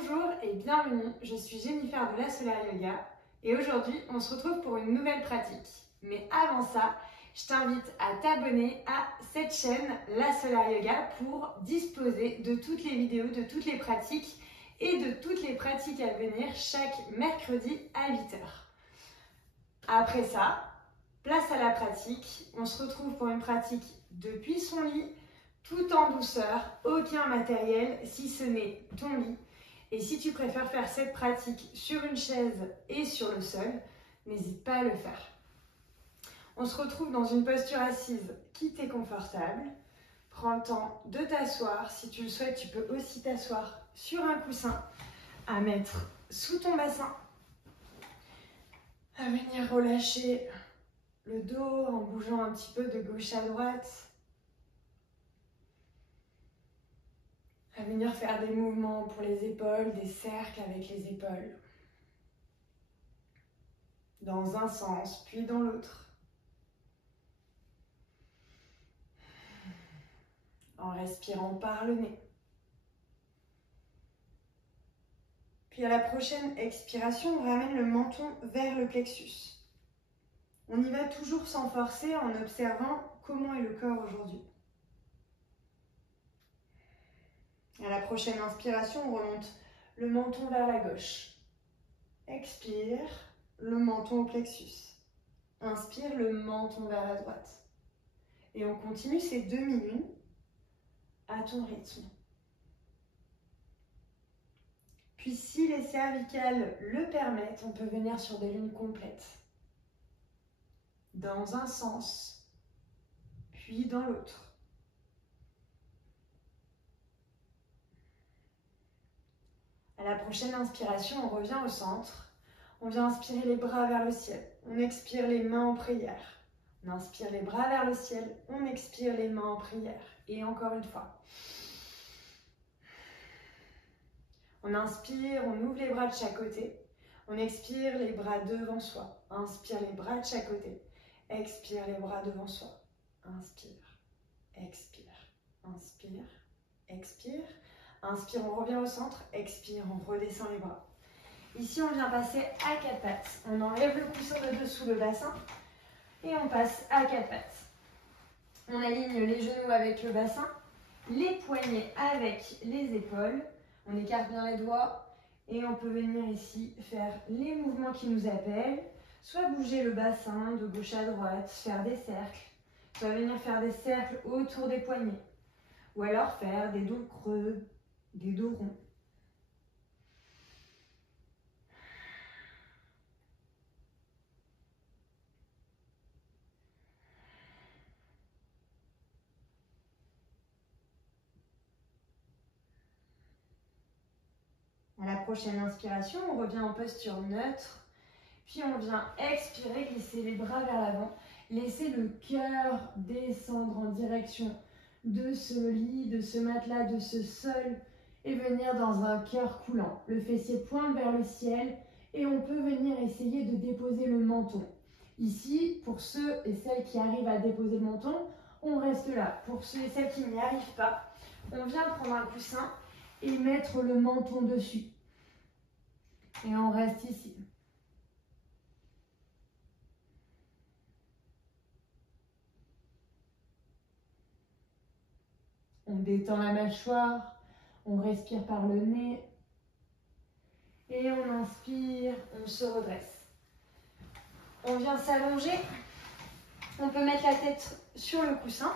Bonjour et bienvenue, je suis Jennifer de la Solar Yoga et aujourd'hui on se retrouve pour une nouvelle pratique. Mais avant ça, je t'invite à t'abonner à cette chaîne, la Solar Yoga, pour disposer de toutes les vidéos, de toutes les pratiques et de toutes les pratiques à venir chaque mercredi à 8h. Après ça, place à la pratique, on se retrouve pour une pratique depuis son lit, tout en douceur, aucun matériel si ce n'est ton lit. Et si tu préfères faire cette pratique sur une chaise et sur le sol, n'hésite pas à le faire. On se retrouve dans une posture assise qui t'est confortable. Prends le temps de t'asseoir. Si tu le souhaites, tu peux aussi t'asseoir sur un coussin à mettre sous ton bassin. À venir relâcher le dos en bougeant un petit peu de gauche à droite. À venir faire des mouvements pour les épaules, des cercles avec les épaules. Dans un sens, puis dans l'autre. En respirant par le nez. Puis à la prochaine expiration, on ramène le menton vers le plexus. On y va toujours sans forcer en observant comment est le corps aujourd'hui. À la prochaine inspiration, on remonte le menton vers la gauche. Expire, le menton au plexus. Inspire, le menton vers la droite. Et on continue ces 2 minutes à ton rythme. Puis si les cervicales le permettent, on peut venir sur des lunes complètes. Dans un sens, puis dans l'autre. À la prochaine inspiration, on revient au centre. On vient inspirer les bras vers le ciel. On expire les mains en prière. On inspire les bras vers le ciel. On expire les mains en prière. Et encore une fois. On inspire, on ouvre les bras de chaque côté. On expire les bras devant soi. Inspire les bras de chaque côté. Expire les bras devant soi. Inspire, expire, inspire, expire. Inspire, on revient au centre. Expire, on redescend les bras. Ici, on vient passer à 4 pattes. On enlève le coussin de dessous le bassin et on passe à 4 pattes. On aligne les genoux avec le bassin, les poignets avec les épaules. On écarte bien les doigts et on peut venir ici faire les mouvements qui nous appellent. Soit bouger le bassin de gauche à droite, faire des cercles. Soit venir faire des cercles autour des poignets. Ou alors faire des dos creux, des dos ronds. À la prochaine inspiration, on revient en posture neutre. Puis on vient expirer, glisser les bras vers l'avant. Laisser le cœur descendre en direction de ce lit, de ce matelas, de ce sol. Et venir dans un cœur coulant. Le fessier pointe vers le ciel. Et on peut venir essayer de déposer le menton. Ici, pour ceux et celles qui arrivent à déposer le menton, on reste là. Pour ceux et celles qui n'y arrivent pas, on vient prendre un coussin et mettre le menton dessus. Et on reste ici. On détend la mâchoire, on respire par le nez. Et on inspire, on se redresse. On vient s'allonger. On peut mettre la tête sur le coussin.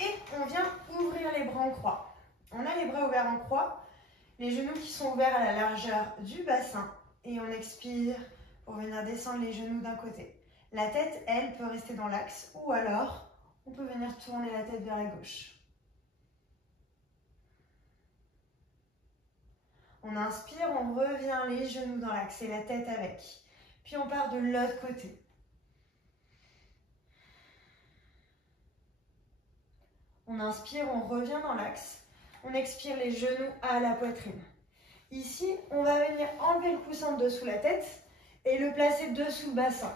Et on vient ouvrir les bras en croix. On a les bras ouverts en croix, les genoux qui sont ouverts à la largeur du bassin. Et on expire pour venir descendre les genoux d'un côté. La tête, elle, peut rester dans l'axe ou alors on peut venir tourner la tête vers la gauche. On inspire, on revient les genoux dans l'axe et la tête avec. Puis on part de l'autre côté. On inspire, on revient dans l'axe. On expire les genoux à la poitrine. Ici, on va venir enlever le coussin de dessous la tête et le placer dessous le bassin.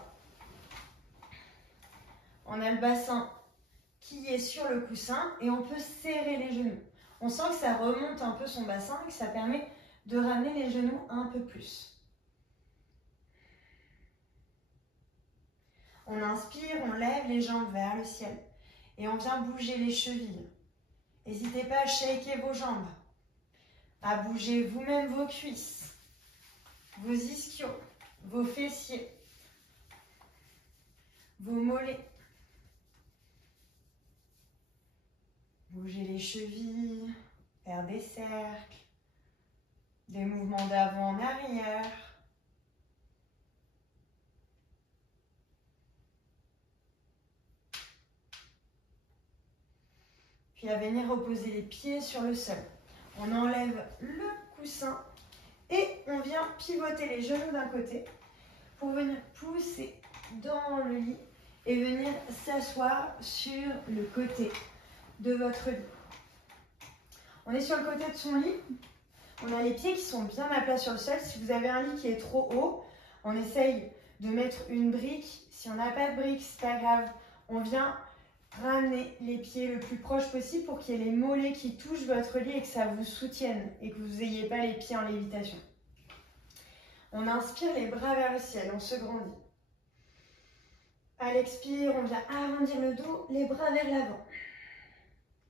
On a le bassin qui est sur le coussin et on peut serrer les genoux. On sent que ça remonte un peu son bassin et que ça permet de ramener les genoux un peu plus. On inspire, on lève les jambes vers le ciel et on vient bouger les chevilles. N'hésitez pas à shaker vos jambes, à bouger vous-même vos cuisses, vos ischios, vos fessiers, vos mollets. Bougez les chevilles, faire des cercles, des mouvements d'avant en arrière. Puis à venir reposer les pieds sur le sol. On enlève le coussin et on vient pivoter les genoux d'un côté pour venir pousser dans le lit et venir s'asseoir sur le côté de votre lit. On est sur le côté de son lit. On a les pieds qui sont bien à plat sur le sol. Si vous avez un lit qui est trop haut, on essaye de mettre une brique. Si on n'a pas de brique, c'est pas grave. On vient ramener les pieds le plus proche possible pour qu'il y ait les mollets qui touchent votre lit et que ça vous soutienne et que vous n'ayez pas les pieds en lévitation. On inspire les bras vers le ciel, on se grandit. À l'expire, on vient arrondir le dos, les bras vers l'avant.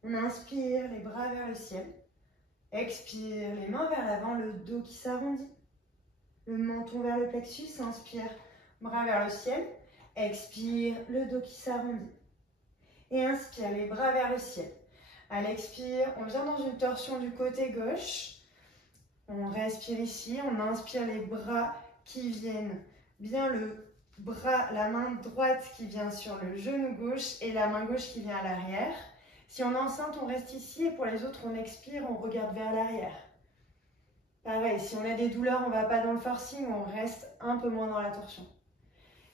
On inspire, les bras vers le ciel. Expire, les mains vers l'avant, le dos qui s'arrondit. Le menton vers le plexus, inspire, bras vers le ciel. Expire, le dos qui s'arrondit. Et inspire, les bras vers le ciel. À l'expire, on vient dans une torsion du côté gauche. On respire ici, on inspire les bras qui viennent bien la main droite qui vient sur le genou gauche et la main gauche qui vient à l'arrière. Si on est enceinte, on reste ici et pour les autres, on expire, on regarde vers l'arrière. Pareil, si on a des douleurs, on ne va pas dans le forcing, on reste un peu moins dans la torsion.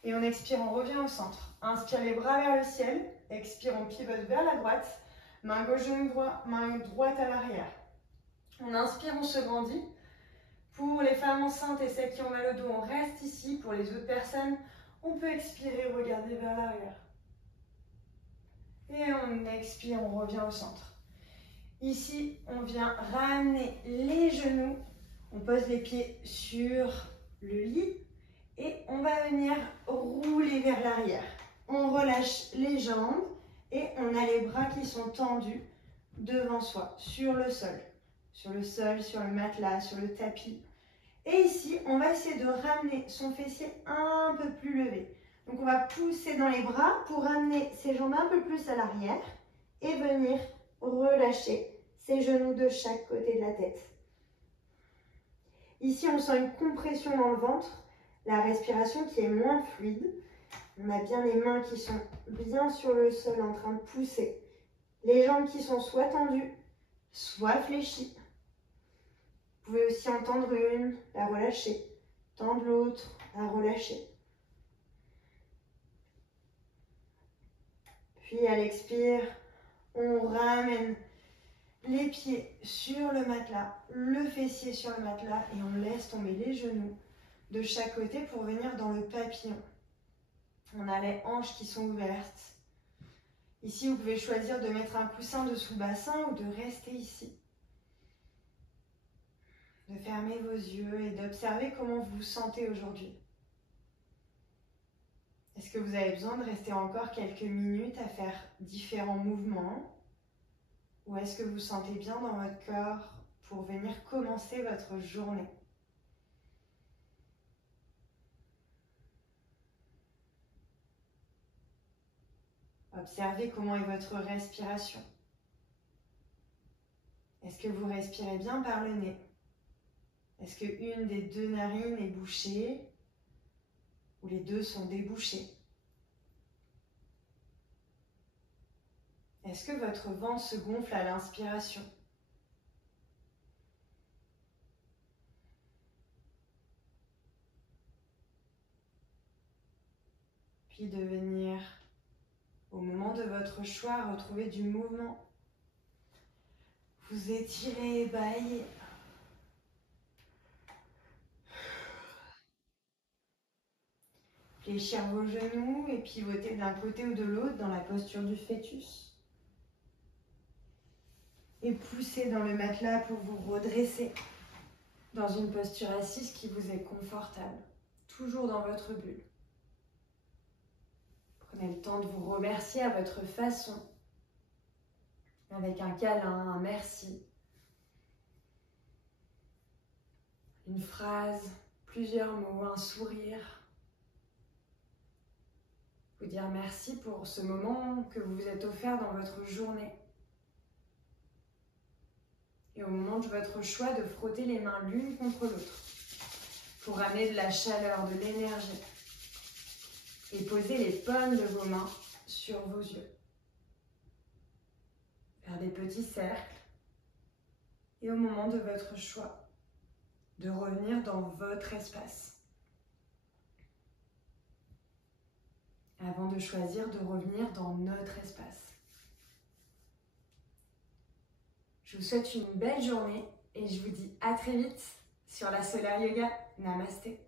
Et on expire, on revient au centre. Inspire les bras vers le ciel. Expire, on pivote vers la droite. Main gauche, genou droit, main droite à l'arrière. On inspire, on se grandit. Pour les femmes enceintes et celles qui ont mal au dos, on reste ici. Pour les autres personnes, on peut expirer, regarder vers l'arrière. Et on expire, on revient au centre. Ici, on vient ramener les genoux. On pose les pieds sur le lit. Et on va venir rouler vers l'arrière. On relâche les jambes et on a les bras qui sont tendus devant soi, sur le sol. Sur le sol, sur le matelas, sur le tapis. Et ici, on va essayer de ramener son fessier un peu plus levé. Donc on va pousser dans les bras pour ramener ses jambes un peu plus à l'arrière et venir relâcher ses genoux de chaque côté de la tête. Ici, on sent une compression dans le ventre, la respiration qui est moins fluide. On a bien les mains qui sont bien sur le sol en train de pousser. Les jambes qui sont soit tendues, soit fléchies. Vous pouvez aussi entendre une, la relâcher. Tendre l'autre, la relâcher. Puis à l'expire, on ramène les pieds sur le matelas, le fessier sur le matelas et on laisse tomber les genoux de chaque côté pour venir dans le papillon. On a les hanches qui sont ouvertes. Ici, vous pouvez choisir de mettre un coussin dessous le bassin ou de rester ici. De fermer vos yeux et d'observer comment vous vous sentez aujourd'hui. Est-ce que vous avez besoin de rester encore quelques minutes à faire différents mouvements? Ou est-ce que vous vous sentez bien dans votre corps pour venir commencer votre journée? Observez comment est votre respiration. Est-ce que vous respirez bien par le nez? Est-ce qu'une des deux narines est bouchée ou les deux sont débouchées? Est-ce que votre ventre se gonfle à l'inspiration? Puis de venir, au moment de votre choix, retrouver du mouvement. Vous étirez, baillez. Fléchir vos genoux et pivoter d'un côté ou de l'autre dans la posture du fœtus. et poussez dans le matelas pour vous redresser dans une posture assise qui vous est confortable, toujours dans votre bulle. Prenez le temps de vous remercier à votre façon, avec un câlin, un merci, une phrase, plusieurs mots, un sourire. Vous dire merci pour ce moment que vous vous êtes offert dans votre journée. Et au moment de votre choix, de frotter les mains l'une contre l'autre pour ramener de la chaleur, de l'énergie. Et poser les paumes de vos mains sur vos yeux. Faire des petits cercles. Et au moment de votre choix, de revenir dans votre espace. Avant de choisir de revenir dans notre espace. Je vous souhaite une belle journée et je vous dis à très vite sur la Solar Yoga. Namasté.